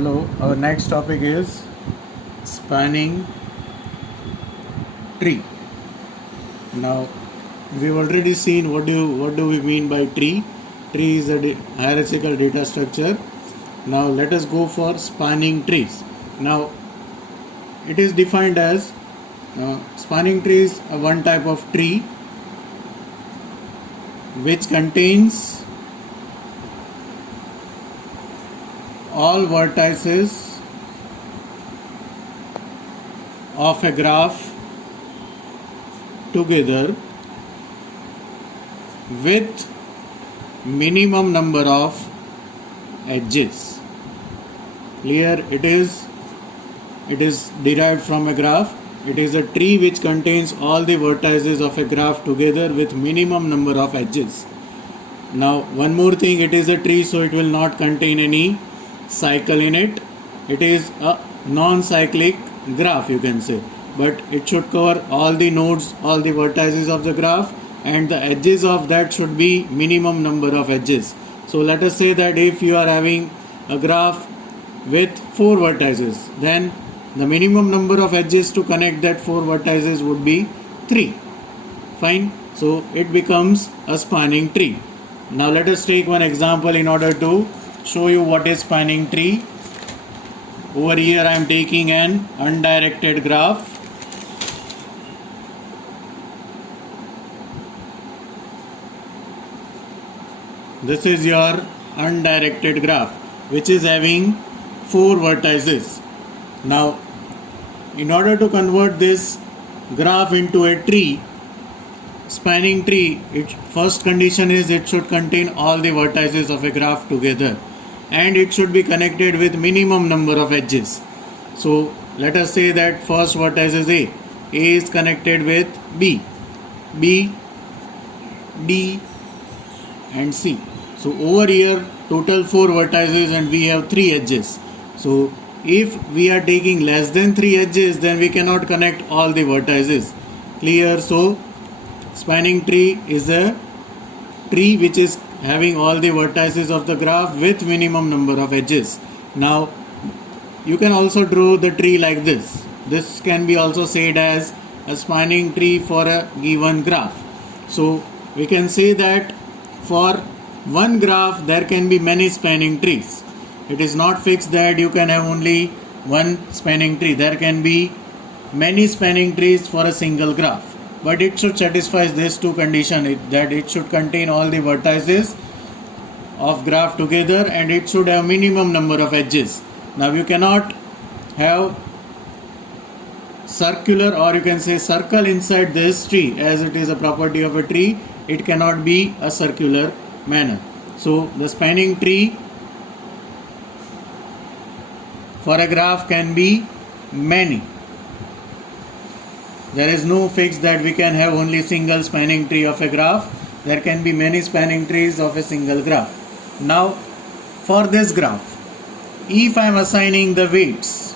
Hello, our next topic is spanning tree. Now, we've already seen what do we mean by tree. Tree is a hierarchical data structure. Now, let us go for spanning trees. Now, it is defined as spanning tree is one type of tree which contains all vertices of a graph together with minimum number of edges. Here it is derived from a graph. It is a tree which contains all the vertices of a graph together with minimum number of edges. Now one more thing, it is a tree, so it will not contain any cycle in it. It is a non-cyclic graph, you can say, but it should cover all the nodes, all the vertices of the graph, and the edges of that should be minimum number of edges. So let us say that if you are having a graph with 4 vertices, then the minimum number of edges to connect that 4 vertices would be 3. Fine. So it becomes a spanning tree. Now let us take one example in order to show you what is spanning tree. Over here I am taking an undirected graph. This is your undirected graph which is having 4 vertices. Now in order to convert this graph into a tree, spanning tree, its first condition is it should contain all the vertices of a graph together and it should be connected with minimum number of edges. So let us say that first vertex is A is connected with B, D and C. So over here total 4 vertices and we have 3 edges. So if we are taking less than 3 edges, then we cannot connect all the vertices. Clear? So spanning tree is a tree which is having all the vertices of the graph with minimum number of edges. Now you can also draw the tree like this. This can be also said as a spanning tree for a given graph. So we can say that for one graph there can be many spanning trees. It is not fixed that you can have only one spanning tree. There can be many spanning trees for a single graph. But it should satisfy these two conditions, that it should contain all the vertices of graph together and it should have minimum number of edges. Now you cannot have circular, or you can say circle inside this tree, as it is a property of a tree. It cannot be a circular manner. So the spanning tree for a graph can be many. There is no fix that we can have only single spanning tree of a graph. There can be many spanning trees of a single graph. Now for this graph, if I am assigning the weights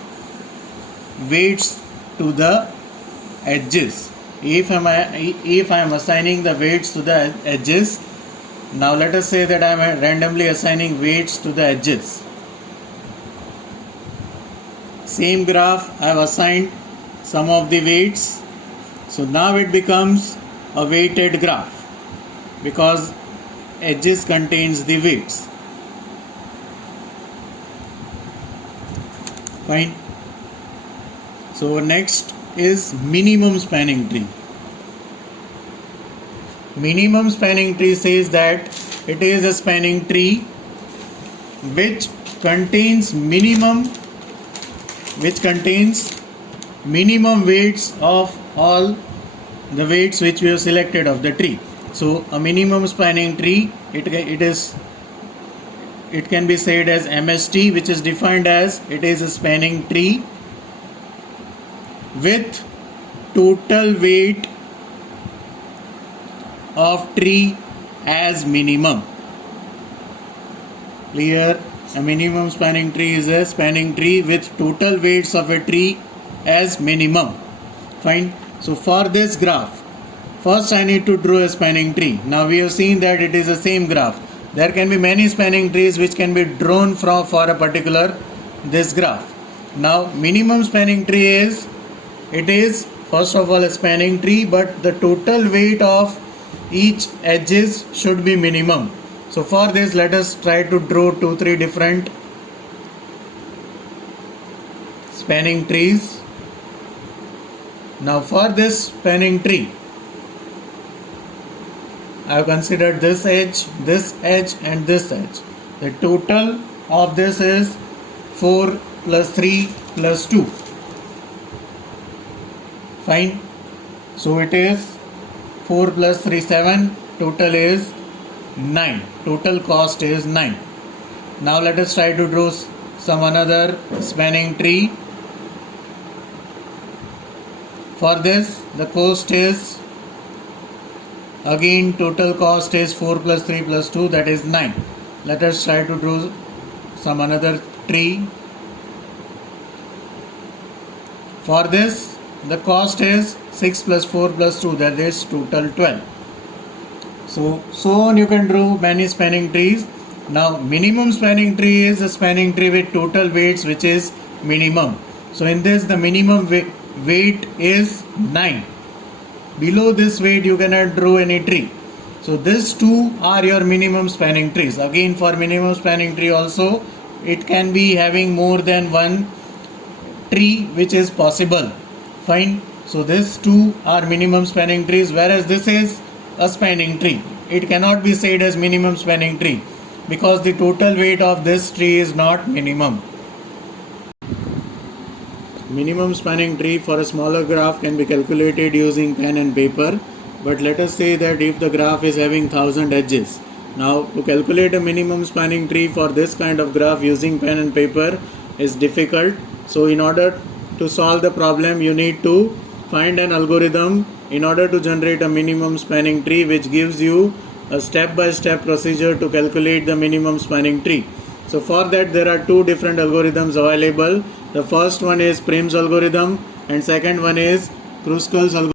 to the edges, if I am assigning the weights to the edges, now let us say that I am randomly assigning weights to the edges. Same graph, I have assigned some of the weights. So now it becomes a weighted graph because edges contains the weights. Fine. So next is minimum spanning tree. Minimum spanning tree says that it is a spanning tree which contains minimum weights of all the weights which we have selected of the tree. So a minimum spanning tree, it can be said as MST, which is defined as it is a spanning tree with total weight of tree as minimum. Clear? A minimum spanning tree is a spanning tree with total weights of a tree as minimum. Fine. So for this graph, first I need to draw a spanning tree. Now we have seen that it is the same graph. There can be many spanning trees which can be drawn for a particular this graph. Now minimum spanning tree is, it is first of all a spanning tree, but the total weight of each edges should be minimum. So for this, let us try to draw 2-3 different spanning trees. Now for this spanning tree, I have considered this edge and this edge. The total of this is 4 plus 3 plus 2. Fine. So it is 4 plus 3 7. Total is 9. Total cost is 9. Now let us try to draw some another spanning tree. For this, the cost is, again total cost is 4 plus 3 plus 2, that is 9. Let us try to draw some another tree. For this, the cost is 6 plus 4 plus 2, that is total 12. So on you can draw many spanning trees. Now minimum spanning tree is a spanning tree with total weights which is minimum. So in this, the minimum weight is 9. Below this weight you cannot draw any tree. So these two are your minimum spanning trees. Again, for minimum spanning tree also, it can be having more than one tree which is possible. Fine. So these two are minimum spanning trees, whereas this is a spanning tree. It cannot be said as minimum spanning tree because the total weight of this tree is not minimum. Minimum spanning tree for a smaller graph can be calculated using pen and paper, but let us say that if the graph is having 1000 edges. Now to calculate a minimum spanning tree for this kind of graph using pen and paper is difficult. So in order to solve the problem, you need to find an algorithm in order to generate a minimum spanning tree, which gives you a step-by-step procedure to calculate the minimum spanning tree. So for that, there are two different algorithms available. The first one is Prim's algorithm and second one is Kruskal's algorithm.